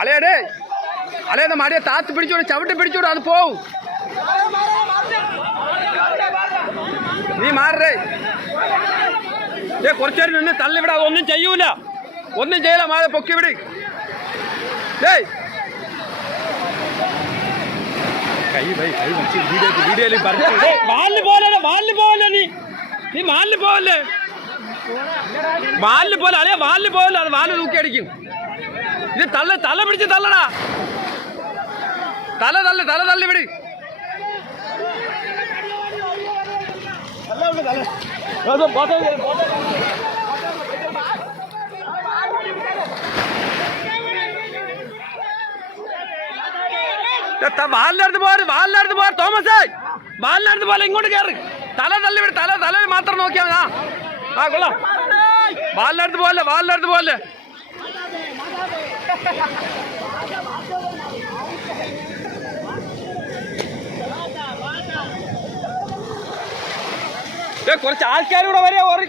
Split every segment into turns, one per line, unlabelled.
അലയടേ അലയത് മടിയെ താത്ത് പിടിച്ചോട് ചവിട്ടി പിടിച്ചോട് അത് പോവും. നീ മാറേ ഏ കുറച്ചേരം നിന്ന് തള്ളിവിടാ ഒന്നും ചെയ്യൂല. ഒന്നും ചെയ്യില്ല മാതെ പൊക്കി വിട്. ഏയ് കൈ വൈ കൈ വിളിച്ച് വീഡിയോ വീഡിയോയിൽ പറഞ്ഞു മാലിന് പോലെ മാലിന് പോലെ നീ? നീ മാലിന് വാലിന് പോലെ അളിയ വാലിന് പോവല്ല അത് തൂക്കി അടിക്കും. ഇത് തള്ള തല പിടിച്ച് തള്ളടാ തല തള്ളി തല തള്ളി വിട് വാലിനടുത്ത് പോര് വാലിനടുത്ത് പോര് തോമസേ വാലിനടുത്ത് പോലെ ഇങ്ങോട്ട് കയറി തല തള്ളി വിട് തല തല മാത്രം നോക്കിയാ മതി. ആ ആ കൊള്ളാം വാലിനടുത്ത് പോലെ വാലിനടുത്ത് പോലെ കുറച്ച് ആൾക്കാരൂടെ വരെ ഓറി.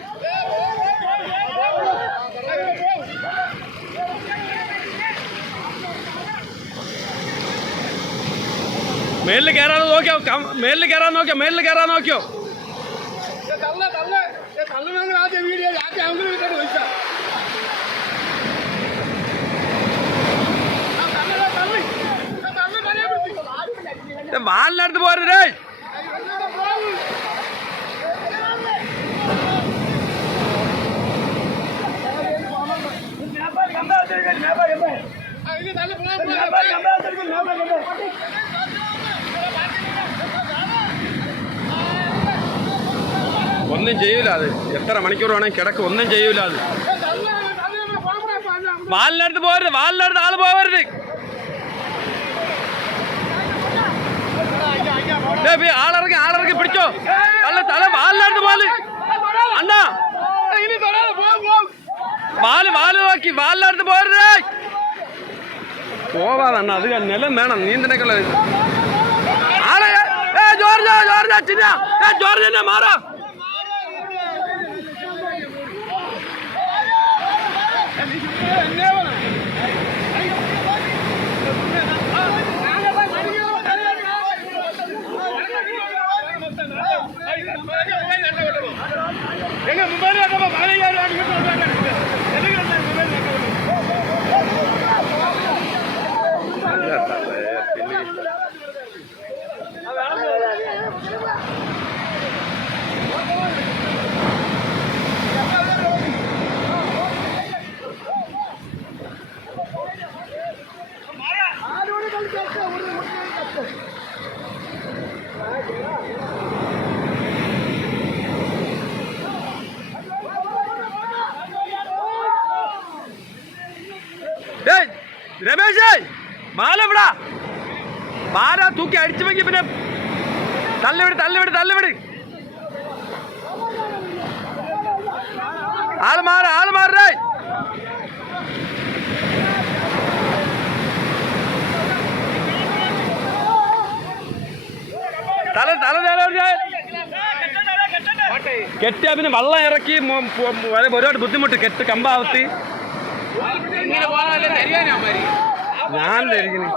മേളിൽ കയറാൻ നോക്കിയോ? മേളിൽ കയറാൻ നോക്കിയോ? മേളിൽ കയറാൻ നോക്കിയോ ഏ, വാലിനടുത്ത് പോരേ ഒന്നും ചെയ്യൂല അത് എത്ര മണിക്കൂർ വേണമെങ്കിൽ കിടക്കും ഒന്നും ചെയ്യൂല അത് വാലിനടുത്ത് പോരുത് വാലിനടുത്ത് ആൾ പോവരുത് ആളിറങ്ങി ആളിറങ്ങി പിടിച്ചോ. തല തല വാലിലാണ്ട് പാൽ അണ്ണാ. വാൽ വാൽ നോക്കി വാലിലാണ്ട് പോരുത്. പോവാതണ്ണ അത് നിലം വേണം നീന്തനൊക്കെ ജോർജ ജോർജ ചിന്ന. ജോർജ് മാറാം. മാല എവിടാ മാല തൂക്കി അടിച്ചു വെക്കി പിന്നെ. തള്ളിവിട് തള്ളിവിട് തള്ളിവിട്. ആൾ മാറ ആൾ മാറേ തല തല തല കെട്ടിയാ പിന്നെ വള്ളം ഇറക്കി ഒരുപാട് ബുദ്ധിമുട്ട് കെട്ട് കമ്പാവത്തി. நான் தெரியும்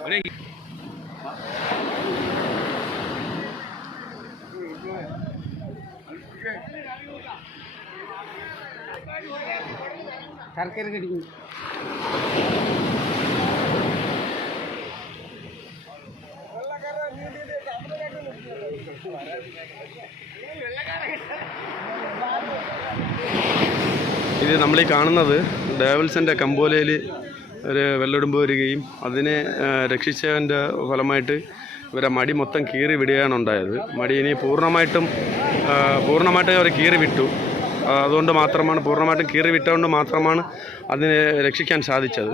Olha aí.
ഇത് നമ്മൾ ഈ കാണുന്നത് ഡേവൽസിന്റെ കമ്പോലയിൽ ഒരു വെള്ളെടുമ്പ് വരികയും അതിനെ രക്ഷിച്ചതിന്റെ ഫലമായിട്ട് ഇവരെ മടി മൊത്തം കീറി വിടുകയാണ് ഉണ്ടായത്. മടി ഇനി പൂർണമായിട്ടും പൂർണമായിട്ടും അവർ കീറി വിട്ടു. അതുകൊണ്ട് മാത്രമാണ് പൂർണമായിട്ടും കീറി വിട്ടുകൊണ്ട് മാത്രമാണ് അതിനെ രക്ഷിക്കാൻ സാധിച്ചത്.